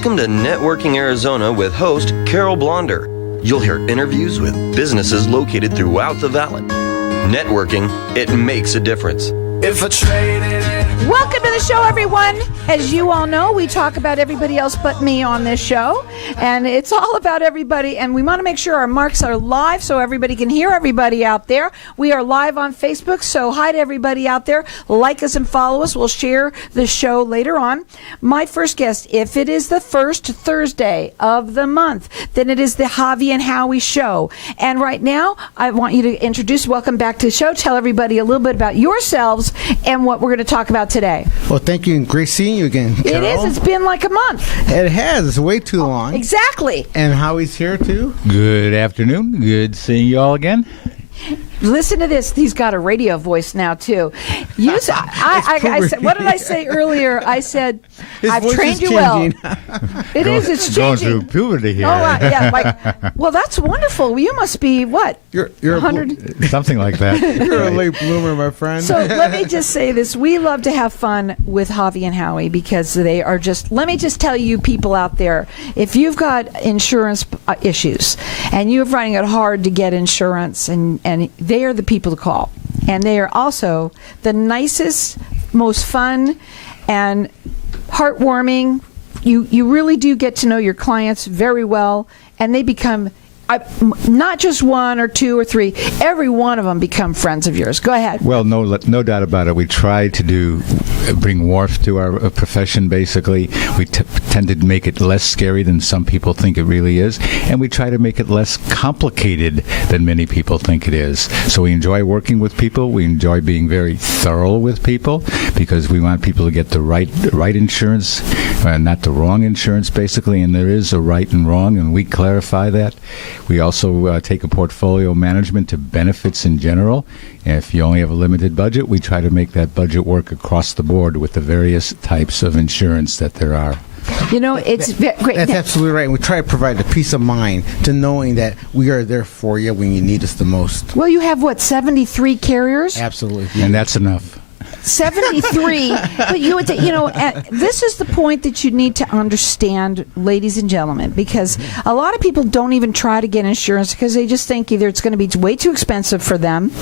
Welcome to Networking Arizona with host Carol Blonder. You'll hear interviews with businesses located throughout the valley. Networking, it makes a difference. If I traded Welcome to the show, everyone. As you all know, we talk about everybody else but me on this show, and it's all about everybody, and we want to make sure our marks are live so everybody can hear everybody out there. We are live on Facebook, so hi to everybody out there. Like us and follow us. We'll share the show later on. My first guest, if it is the first Thursday of the month, then it is the Havie and Howie show. And right now, I want you to welcome back to the show. Tell everybody a little bit about yourselves and what we're going to talk about today. Well, thank you, and great seeing you again, Carol. It is. It's been like a month. It has. It's way too long. Exactly. And Howie's here, too. Good afternoon. Good seeing you all again. Listen to this. He's got a radio voice now, too. I said, what did I say earlier? I said, I've trained you well. It is. It's going changing. through puberty here. Oh, yeah. Well, that's wonderful. You must be, what? You're 100? Something like that. You're a late bloomer, my friend. So let me just say this. We love to have fun with Havie and Howie because they are just, let me just tell you people out there, if you've got insurance issues and you're finding it hard to get insurance, and they are the people to call. And they are also the nicest, most fun, and heartwarming. You really do get to know your clients very well, and they become not just one or two or three. Every one of them become friends of yours. Go ahead. Well, no doubt about it. We try to bring warmth to our profession, basically. We tend to make it less scary than some people think it really is, and we try to make it less complicated than many people think it is. So we enjoy working with people. We enjoy being very thorough with people because we want people to get the right insurance, not the wrong insurance, basically, and there is a right and wrong, and we clarify that. We also take a portfolio management to benefits in general. If you only have a limited budget, we try to make that budget work across the board with the various types of insurance that there are. You know, it's great. That's absolutely right. And we try to provide the peace of mind to knowing that we are there for you when you need us the most. Well, you have, 73 carriers? Absolutely. And that's enough. 73, but this is the point that you need to understand, ladies and gentlemen, because a lot of people don't even try to get insurance because they just think either it's going to be way too expensive for them,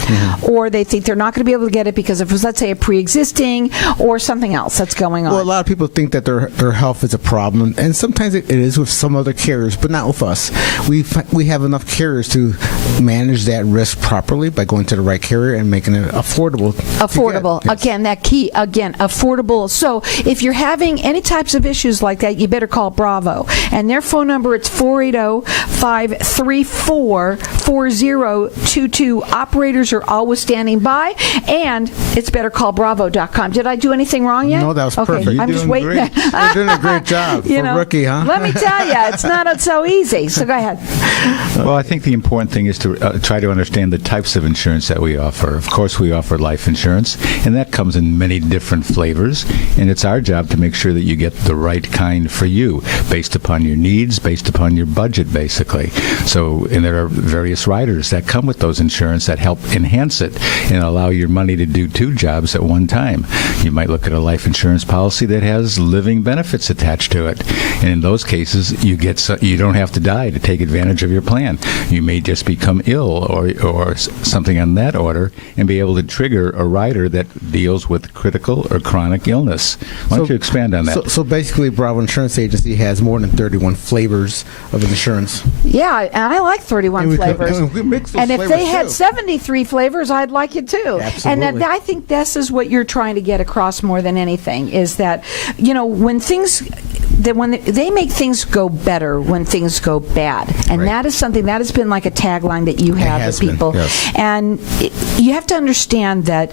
or they think they're not going to be able to get it because of, let's say, a pre-existing or something else that's going on. Well, a lot of people think that their health is a problem, and sometimes it is with some other carriers, but not with us. We have enough carriers to manage that risk properly by going to the right carrier and making it affordable. Affordable. Yes. Again, that key, affordable. So if you're having any types of issues like that, you better call Bravo. And their phone number, it's 480-534-4022. Operators are always standing by, and it's bettercallbravo.com. Did I do anything wrong yet? No, that was perfect. Okay, You're I'm just doing waiting. great. You're doing a great job for rookie, huh? Let me tell you, it's not so easy. So go ahead. Well, I think the important thing is to try to understand the types of insurance that we offer. Of course, we offer life insurance, and that comes in many different flavors, and it's our job to make sure that you get the right kind for you based upon your needs, based upon your budget, basically. So, and there are various riders that come with those insurance that help enhance it and allow your money to do two jobs at one time. You might look at a life insurance policy that has living benefits attached to it, and in those cases, you don't have to die to take advantage of your plan. You may just become ill or something on that order and be able to trigger a rider that deals with critical or chronic illness. Why don't you expand on that? So basically, Bravo Insurance Agency has more than 31 flavors of insurance. Yeah, and I like 31 flavors. And if they had 73 flavors, I'd like it too. Absolutely. And I think this is what you're trying to get across more than anything, is that, when they make things go better when things go bad. And that is something that has been like a tagline that you have with people. Yes. And you have to understand that,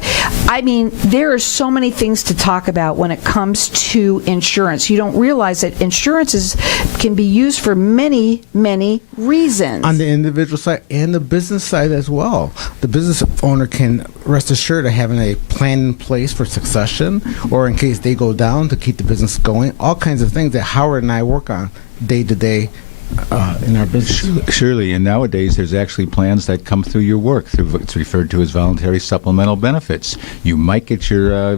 there are so many things to talk about when it comes to insurance. You don't realize that insurance can be used for many, many reasons. On the individual side and the business side as well. The business owner can rest assured of having a plan in place for succession, or in case they go down, to keep the business going. All kinds of things that Howard and I work on day to day in our business. Surely, and nowadays there's actually plans that come through your work. It's referred to as voluntary supplemental benefits. You might get your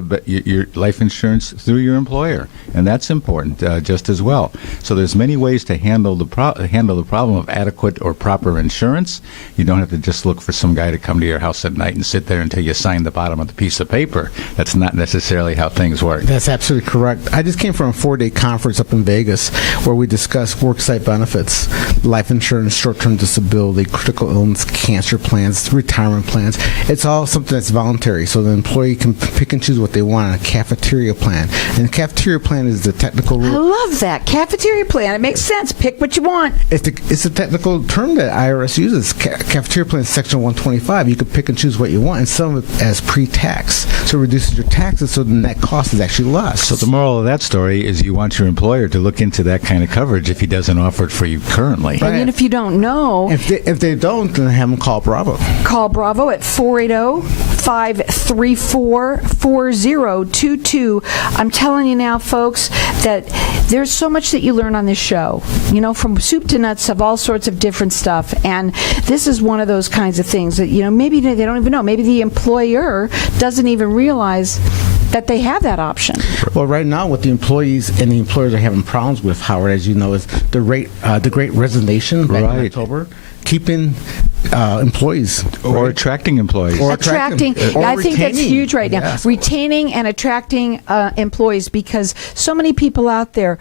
life insurance through your employer, and that's important just as well. So there's many ways to handle the problem of adequate or proper insurance. You don't have to just look for some guy to come to your house at night and sit there until you sign the bottom of the piece of paper. That's not necessarily how things work. That's absolutely correct. I just came from a 4-day conference up in Vegas where we discussed worksite benefits, life insurance, short-term disability, critical illness, cancer plans, retirement plans. It's all something that's voluntary, so the employee can pick and choose what they want on a cafeteria plan. And the cafeteria plan is the technical I rule. love that. Cafeteria plan. It makes sense. Pick what you want. It's a technical term that IRS uses. Cafeteria plan is Section 125. You can pick and choose what you want, and some of it as pre-tax. So it reduces your taxes, so the net cost is actually less. So the moral of that story is you want your employer to look into that kind of coverage if he doesn't offer it for you currently. And then if you don't know, If they don't, then have them call Bravo. call Bravo at 480-534-4022. I'm telling you now, folks, that there's so much that you learn on this show, from soup to nuts of all sorts of different stuff. And this is one of those kinds of things that, maybe they don't even know. Maybe the employer doesn't even realize that they have that option. Well, right now, what the employees and the employers are having problems with, Howard, as you know, is the Great Resignation back in October, keeping employees or attracting employees. I think that's huge right now. Yes. Retaining and attracting employees, because so many people out there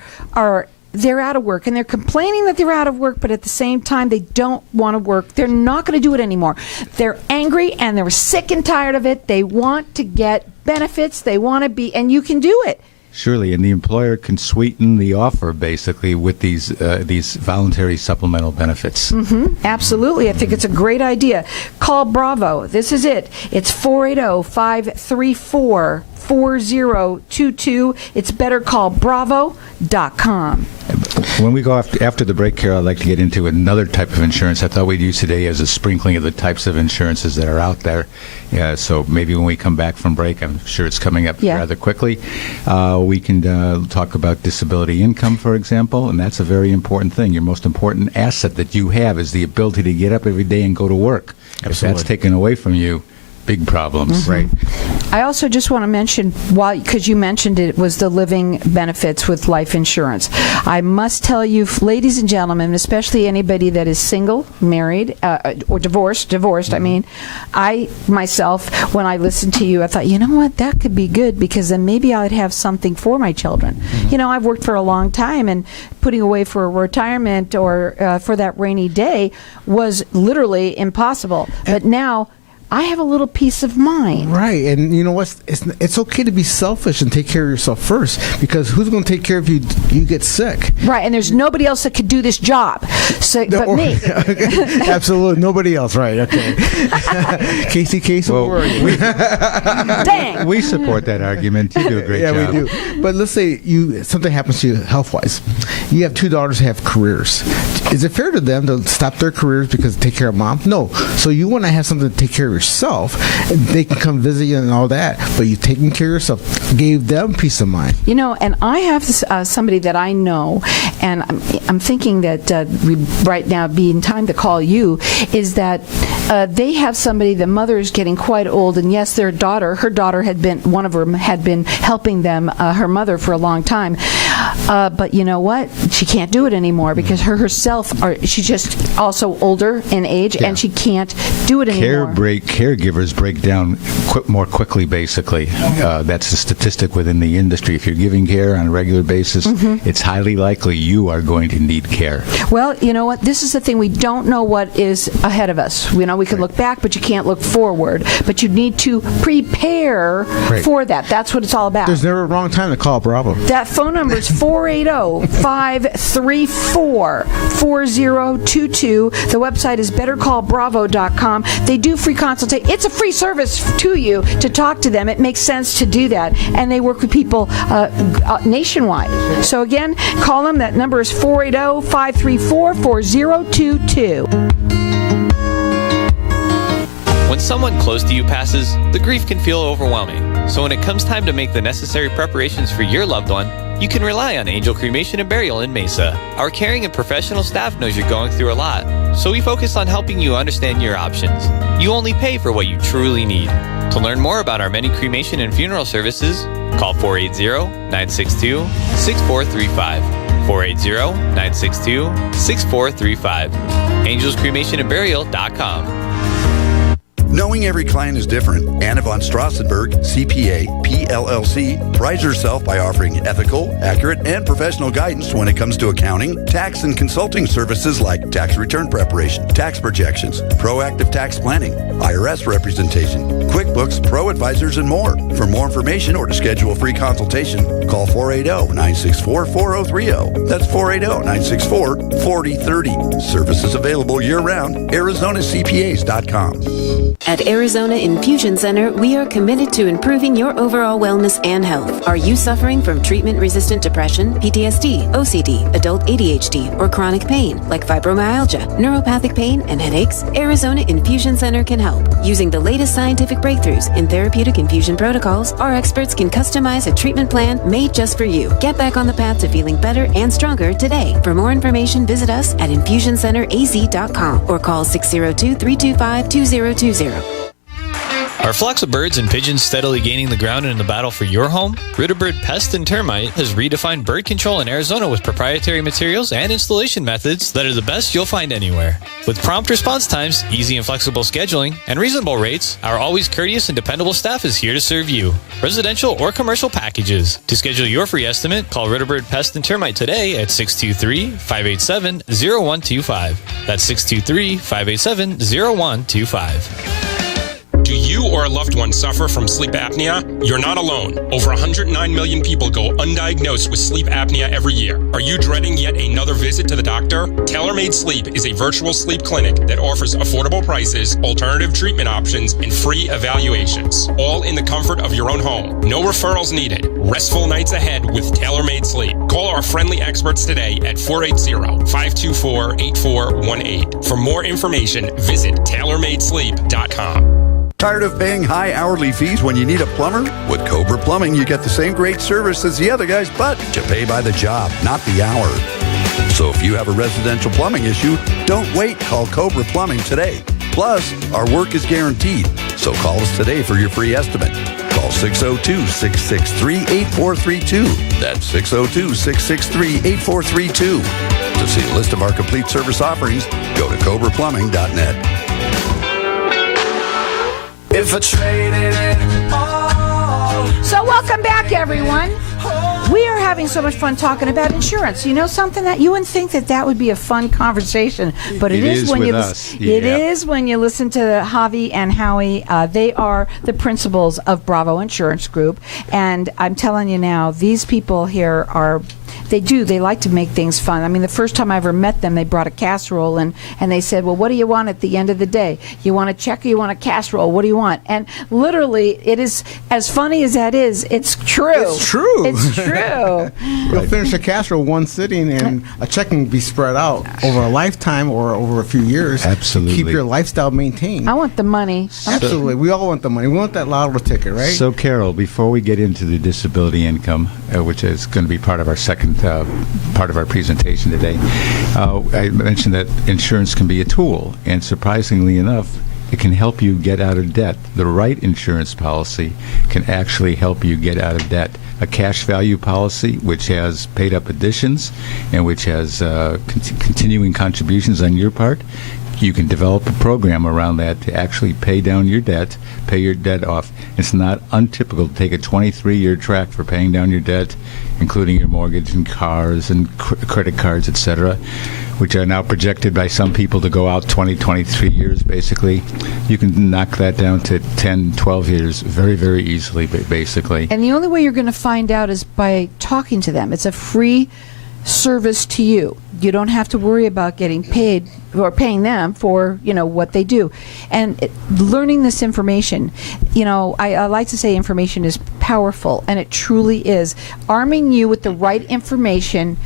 they're out of work and they're complaining that they're out of work, but at the same time they don't want to work. They're not going to do it anymore. They're angry and they're sick and tired of it. They want to get benefits. They want to be, and you can do it. Surely, and the employer can sweeten the offer basically with these voluntary supplemental benefits. Absolutely. I think it's a great idea. Call Bravo. This is it. It's 480-534-4022. It's bettercallbravo.com. When we go after the break, Carol, I'd like to get into another type of insurance. I thought we'd use today as a sprinkling of the types of insurances that are out there. So maybe when we come back from break, I'm sure it's coming up rather quickly, we can talk about disability income, for example, and that's a very important thing. Your most important asset that you have is the ability to get up every day and go to work. Absolutely. If that's taken away from you, big problems. Right. I also just want to mention, because you mentioned it, was the living benefits with life insurance. I must tell you, ladies and gentlemen, especially anybody that is single, married, or divorced, I myself, when I listened to you, I thought, you know what, that could be good, because then maybe I'd have something for my children. I've worked for a long time, and putting away for a retirement or for that rainy day was literally impossible. But now I have a little peace of mind. Right, and you know what? It's okay to be selfish and take care of yourself first, because who's going to take care of you? You get sick. Right, and there's nobody else that could do this job, but me. Absolutely, nobody else. Right? Okay. Casey, where are you? Dang. We support that argument. You do a great job. Yeah, we do. But let's say something happens to you health-wise. You have 2 daughters who have careers. Is it fair to them to stop their careers because they take care of mom? No. So you want to have something to take care of yourself, and they can come visit you and all that, but you taking care of yourself gave them peace of mind. And I have somebody that I know, and I'm thinking that right now being time to call you, is that they have somebody, the mother is getting quite old, and yes, her daughter one of them had been helping them, her mother, for a long time. But you know what? She can't do it anymore because she's just also older in age, and she can't do it anymore. Caregivers break down more quickly, basically. That's a statistic within the industry. If you're giving care on a regular basis, it's highly likely you are going to need care. Well, you know what? This is the thing. We don't know what is ahead of us. We can look back, but you can't look forward. But you need to prepare for that. That's what it's all about. There's never a wrong time to call Bravo. That phone number is 480-534-4022. The website is bettercallbravo.com. They do free consultation. It's a free service to you to talk to them. It makes sense to do that. And they work with people nationwide. So again, call them. That number is 480-534-4022. When someone close to you passes, the grief can feel overwhelming. So when it comes time to make the necessary preparations for your loved one, You can rely on Angel Cremation and Burial in Mesa. Our caring and professional staff knows you're going through a lot, so we focus on helping you understand your options. You only pay for what you truly need. To learn more about our many cremation and funeral services, call 480-962-6435. 480-962-6435. AngelsCremationandBurial.com. Knowing every client is different, Anna von Strassenberg, CPA, PLLC, prides herself by offering ethical, accurate, and professional guidance when it comes to accounting, tax, and consulting services like tax return preparation, tax projections, proactive tax planning, IRS representation, QuickBooks, Pro Advisors, and more. For more information or to schedule a free consultation, call 480-964-4030. That's 480-964-4030. Services available year-round. ArizonaCPAs.com. At Arizona Infusion Center, we are committed to improving your overall wellness and health. Are you suffering from treatment-resistant depression, PTSD, OCD, adult ADHD, or chronic pain like fibromyalgia, neuropathic pain, and headaches? Arizona Infusion Center can help. Using the latest scientific breakthroughs in therapeutic infusion protocols, our experts can customize a treatment plan made just for you. Get back on the path to feeling better and stronger today. For more information, visit us at infusioncenteraz.com or call 602-325-2020. Are flocks of birds and pigeons steadily gaining the ground in the battle for your home? Ritterbird Pest and Termite has redefined bird control in Arizona with proprietary materials and installation methods that are the best you'll find anywhere. With prompt response times, easy and flexible scheduling, and reasonable rates, our always courteous and dependable staff is here to serve you. Residential or commercial packages. To schedule your free estimate, call Ritterbird Pest and Termite today at 623-587-0125. That's 623-587-0125. Do you or a loved one suffer from sleep apnea? You're not alone. Over 109 million people go undiagnosed with sleep apnea every year. Are you dreading yet another visit to the doctor? Tailor-Made Sleep is a virtual sleep clinic that offers affordable prices, alternative treatment options, and free evaluations, all in the comfort of your own home. No referrals needed. Restful nights ahead with Tailor-Made Sleep. Call our friendly experts today at 480-524-8418. For more information, visit tailormadesleep.com. Tired of paying high hourly fees when you need a plumber? With Cobra Plumbing, you get the same great service as the other guys, but you pay by the job, not the hour. So if you have a residential plumbing issue, don't wait. Call Cobra Plumbing today. Plus, our work is guaranteed. So call us today for your free estimate. Call 602-663-8432. That's 602-663-8432. To see a list of our complete service offerings, go to cobraplumbing.net. If I traded it all. So welcome back, everyone. We are having so much fun talking about insurance. You know something that you wouldn't think that would be a fun conversation, but it is when you it is when you listen to Havie and Howie. They are the principals of Bravo Insurance Group, and I'm telling you now, these people here are. They like to make things fun. I mean, the first time I ever met them, they brought a casserole and they said, well, what do you want at the end of the day? You want a check or you want a casserole? What do you want? And literally, it is, as funny as that is, it's true. It's true. It's true. You'll finish a casserole one sitting, and a check can be spread out over a lifetime or over a few years. Absolutely. To keep your lifestyle maintained. I want the money. Absolutely. We all want the money. We want that lotto ticket, right? So, Carol, before we get into the disability income, which is going to be part of our second part of our presentation today, I mentioned that insurance can be a tool, and surprisingly enough, it can help you get out of debt. The right insurance policy can actually help you get out of debt. A cash value policy, which has paid up additions and which has continuing contributions on your part, you can develop a program around that to actually pay down your debt, pay your debt off. It's not untypical to take a 23-year track for paying down your debt, including your mortgage and cars and credit cards, etc., which are now projected by some people to go out 23 years, basically. You can knock that down to 10, 12 years very, very easily, basically. And the only way you're going to find out is by talking to them. It's a free service to you. You don't have to worry about getting paid or paying them for, what they do. And learning this information, I like to say information is powerful, and it truly is. Arming you with the right information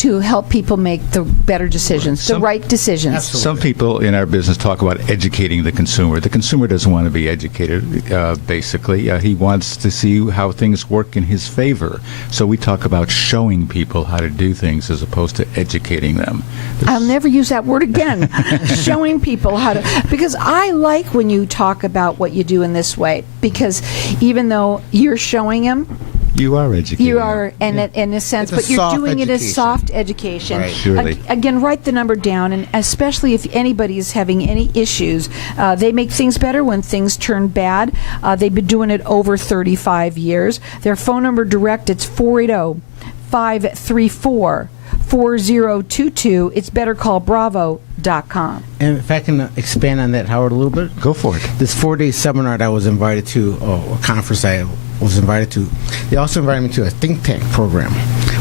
to help people make the better decisions, the right decisions. Some people in our business talk about educating the consumer. The consumer doesn't want to be educated, basically. He wants to see how things work in his favor. So we talk about showing people how to do things as opposed to educating them. I'll never use that word again. Showing people how to, because I like when you talk about what you do in this way, because even though you're showing them, you are educating. You are, and in a sense, but you're doing it as soft education. Right. Surely. Again, write the number down, and especially if anybody is having any issues, they make things better when things turn bad. They've been doing it over 35 years. Their phone number direct, it's 480-534-4022. It's bettercallbravo.com. And if I can expand on that, Howard, a little bit. Go for it. This 4-day seminar that I was invited to, a conference I was invited to, they also invited me to a think tank program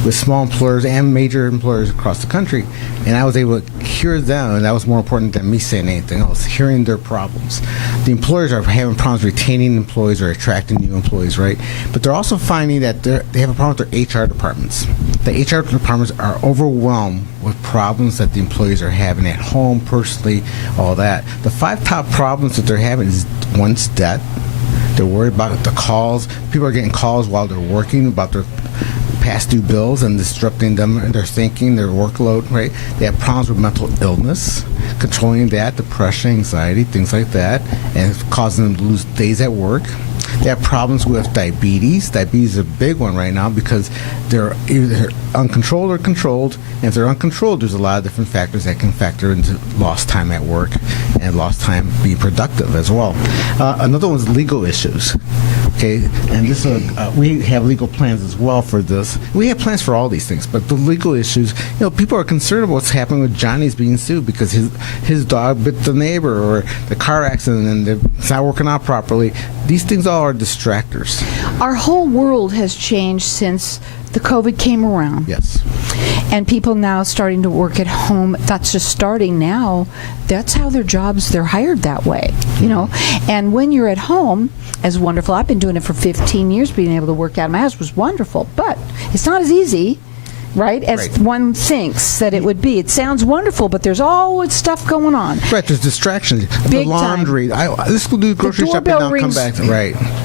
with small employers and major employers across the country. And I was able to hear them, and that was more important than me saying anything else, hearing their problems. The employers are having problems retaining employees or attracting new employees, right? But they're also finding that they have a problem with their HR departments. The HR departments are overwhelmed with problems that the employees are having at home, personally, all that. The 5 top problems that they're having is, one's debt. They're worried about the calls. People are getting calls while they're working about their past due bills and disrupting them and their thinking, their workload, right? They have problems with mental illness, controlling that, depression, anxiety, things like that, and it's causing them to lose days at work. They have problems with diabetes. Diabetes is a big one right now because they're either uncontrolled or controlled. And if they're uncontrolled, there's a lot of different factors that can factor into lost time at work and lost time being productive as well. Another one is legal issues. Okay, and this we have legal plans as well for this. We have plans for all these things, but the legal issues, people are concerned about what's happening with Johnny's being sued because his dog bit the neighbor, or the car accident and it's not working out properly. These things all are distractors. Our whole world has changed since the COVID came around. Yes. And people now starting to work at home. That's just starting now. That's how their jobs, they're hired that way, And when you're at home, as wonderful, I've been doing it for 15 years, being able to work out of my house was wonderful. But it's not as easy, right, as one thinks that it would be. It sounds wonderful, but there's always stuff going on. Right, there's distractions. Big the laundry. Let's go do grocery shopping now, come back.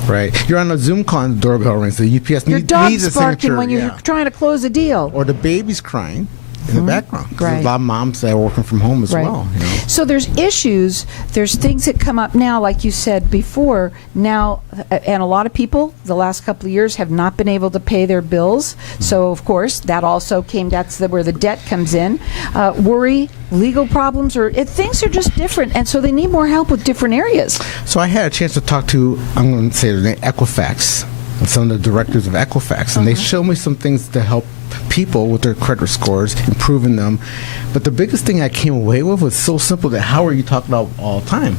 Right. You're on a Zoom call and the doorbell rings. The UPS Your needs dog's a barking signature. when you're trying to close a deal. Or the baby's crying in the background. 'Cause there's a lot of moms that are working from home as well. So there's issues, there's things that come up now, like you said before, now, and a lot of people the last couple of years have not been able to pay their bills. So, of course, that also that's where the debt comes in. Worry, legal problems, things are just different, and so they need more help with different areas. So I had a chance to talk to, I'm going to say their name, Equifax, and some of the directors of Equifax, and they showed me some things to help people with their credit scores, improving them. But the biggest thing I came away with was so simple that Howard, you talk about all the time.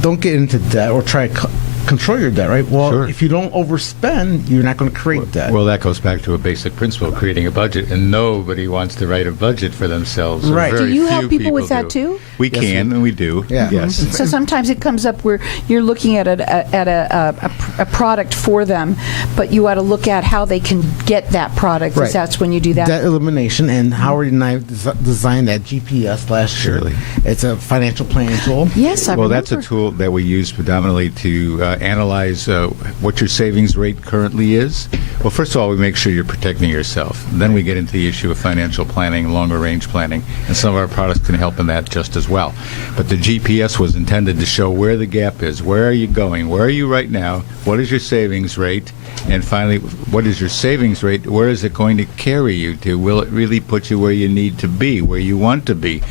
Don't get into debt or try to control your debt, right? Well, Sure. if you don't overspend, you're not going to create debt. Well, that goes back to a basic principle, creating a budget, and nobody wants to write a budget for themselves. Right. Do Very you help few people with that do. too? We Yes, can, and we do. Yeah. Yes. So sometimes it comes up where you're looking at a product for them, but you ought to look at how they can get that product. Right. That's when you do that. Debt elimination, and Howard and I designed that GPS last year. Surely. It's a financial planning tool. Yes, I Well, remember. that's a tool that we use predominantly to analyze what your savings rate currently is. Well, first of all, we make sure you're protecting yourself. Then we get into the issue of financial planning, longer range planning, and some of our products can help in that just as well. But the GPS was intended to show where the gap is. Where are you going? Where are you right now? What is your savings rate? And finally, what is your savings rate? Where is it going to carry you to? Will it really put you where you need to be, where you want to be?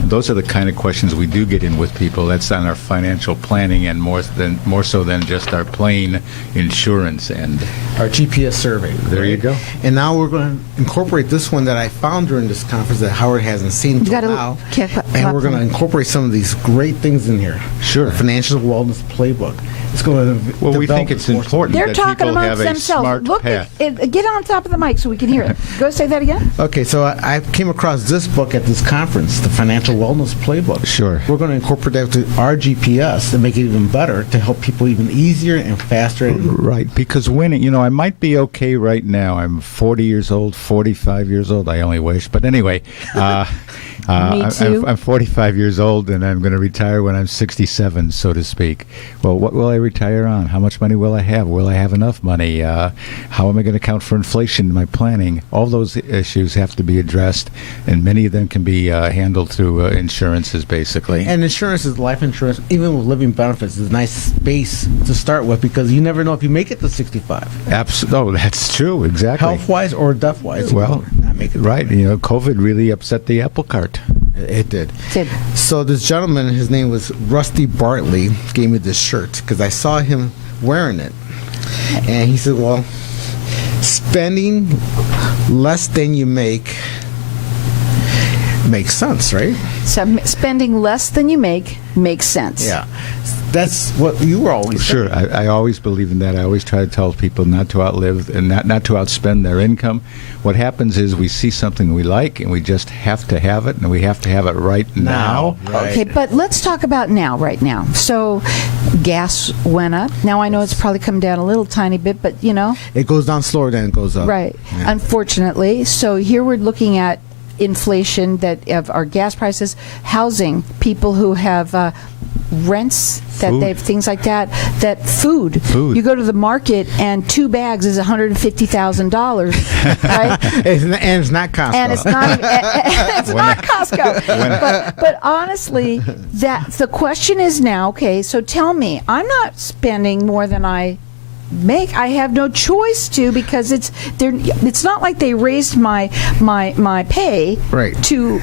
Those are the kind of questions we do get in with people. That's on our financial planning, and more so than just our plain insurance end. Our GPS survey. There you go. And now we're going to incorporate this one that I found during this conference that Howard hasn't seen You until gotta now. keep up And we're going to incorporate some of these great things in here. Sure. The Financial Wellness Playbook. it's going to. Well, we think it's important They're that talking people amongst have a themselves. smart Look, path. get on top of the mic so we can hear it. Go say that again. Okay, so I came across this book at this conference, the Financial Wellness Playbook. Sure. We're going to incorporate that to our GPS and make it even better to help people even easier and faster. Right, because winning, I might be okay right now. I'm 40 years old, 45 years old. I only wish. But anyway, Me too. I'm 45 years old, and I'm going to retire when I'm 67, so to speak. Well, what will I retire on? How much money will I have? Will I have enough money? How am I going to account for inflation in my planning? All those issues have to be addressed, and many of them can be handled through insurances, basically. And insurance is life insurance, even with living benefits, is a nice space to start with because you never know if you make it to 65. Absolutely. Oh, that's true. Exactly. Health-wise or death-wise. Well, not make it right. COVID really upset the apple cart. It did. So this gentleman, his name was Rusty Bartley, gave me this shirt because I saw him wearing it. And he said, well, spending less than you make makes sense, right? So spending less than you make makes sense. Yeah. That's what you were always saying. Sure. I always believe in that. I always try to tell people not to outlive and not to outspend their income. What happens is we see something we like and we just have to have it, and we have to have it right now. Right. Okay, but let's talk about right now. So gas went up. Now I know it's probably come down a little tiny bit, but It goes down slower than it goes up. Right. Yeah. Unfortunately. So here we're looking at inflation that of our gas prices, housing, people who have rents that Food. they have, things like that. That food. You go to the market and 2 bags is $150,000, right? And it's not Costco. And it's not it's not Costco. But honestly, the question is now, okay, so tell me, I'm not spending more than I make. I have no choice to, because it's not like they raised my pay Right. to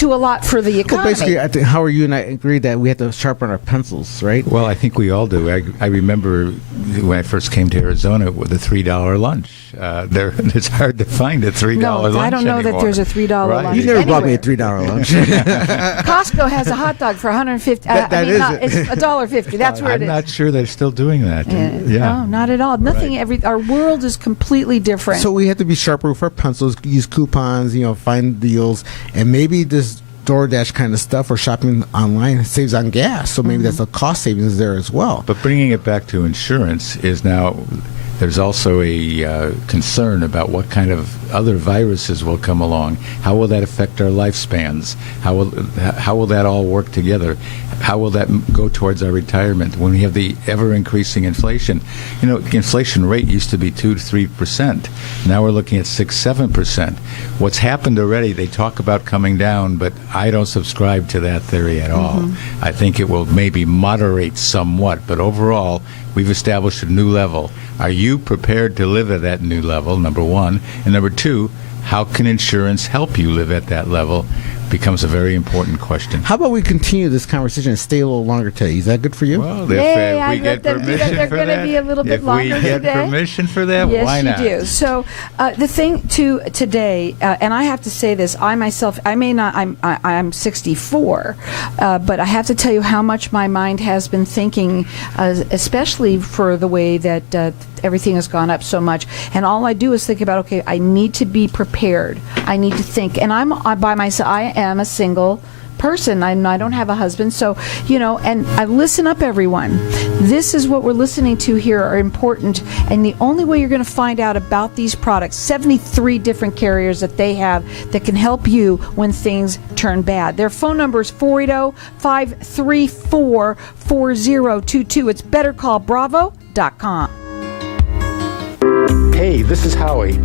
a lot for the Well, economy. basically, I think Howard, you and I agreed that we had to sharpen our pencils, right? Well, I think we all do. I remember when I first came to Arizona with a $3 lunch. It's hard to find a $3 lunch I don't know anymore. that there's a $3 Right. lunch. You never brought me a anywhere. $3 lunch. Costco has a hot dog for $150. It's $1.50. That's where I'm it is. not sure they're still doing that. No, not at all. Nothing. Our world is completely different. So we have to be sharper with our pencils, use coupons, find deals, and maybe this DoorDash kind of stuff or shopping online saves on gas. So maybe that's a cost savings there as well. But bringing it back to insurance is now, there's also a concern about what kind of other viruses will come along. How will that affect our lifespans? How will that all work together? How will that go towards our retirement when we have the ever-increasing inflation? Inflation rate used to be 2 to 3%. Now we're looking at 6-7%. What's happened already, they talk about coming down, but I don't subscribe to that theory at all. I think it will maybe moderate somewhat, but overall, we've established a new level. Are you prepared to live at that new level, number one? And number two, how can insurance help you live at that level? Becomes a very important question. How about we continue this conversation and stay a little longer today? Is that good for you? Well, Yay, if we get permission they're for going to that, be a little bit longer if we get today. permission for that, Yes, why not? you do. So the thing today, and I have to say this, I myself, I'm 64, but I have to tell you how much my mind has been thinking, especially for the way that everything has gone up so much. And all I do is think about, okay, I need to be prepared. I need to think. And I'm by myself. I am a single person. I don't have a husband. So, and I listen up, everyone. This is what we're listening to here are important. And the only way you're going to find out about these products, 73 different carriers that they have that can help you when things turn bad. Their phone number is 480-534-4022. It's bettercallbravo.com. Hey, this is Howie.